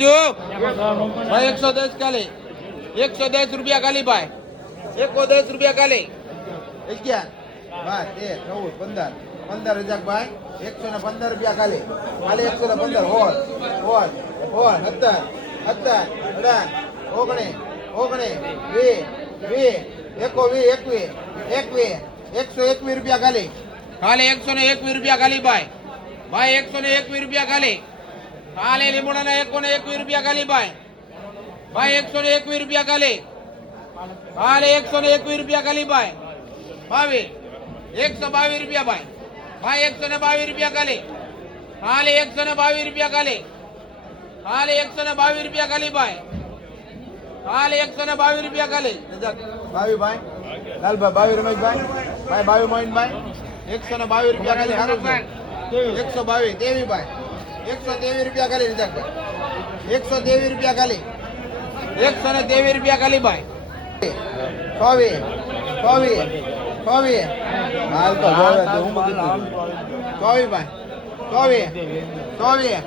जो भाई 110 खाली 110 रुपया खाली भाई 110 रुपया खाली 11 12 13 14 15 રજાક ભાઈ 115 રૂપિયા ખાલી ખાલી 115 હોલ 17 18 19 121 રૂપિયા ખાલી ખાલી 121 રૂપિયા ખાલી ભાઈ 121 રૂપિયા ખાલી खाली લીમડાના 121 રૂપિયા ખાલી ભાઈ 121 રૂપિયા ખાલી ખાલી 121 રૂપિયા ખાલી ભાઈ 122 રૂપિયા ભાઈ 122 રૂપિયા ખાલી ખાલી 122 રૂપિયા ખાલી ખાલી 122 રૂપિયા ખાલી ભાઈ ખાલી 122 રૂપિયા ખાલી ભાઈ લાલભાઈ 22 રમેશભાઈ 22 મોહિનભાઈ 122 રૂપિયા ખાલી હારું 122 દેવી ભાઈ 123 રૂપિયા ખાલી રજાકભાઈ 123 રૂપિયા ખાલી 123 રૂપિયા ખાલી ભાઈ 24 હાલ તો 24 ભાઈ 24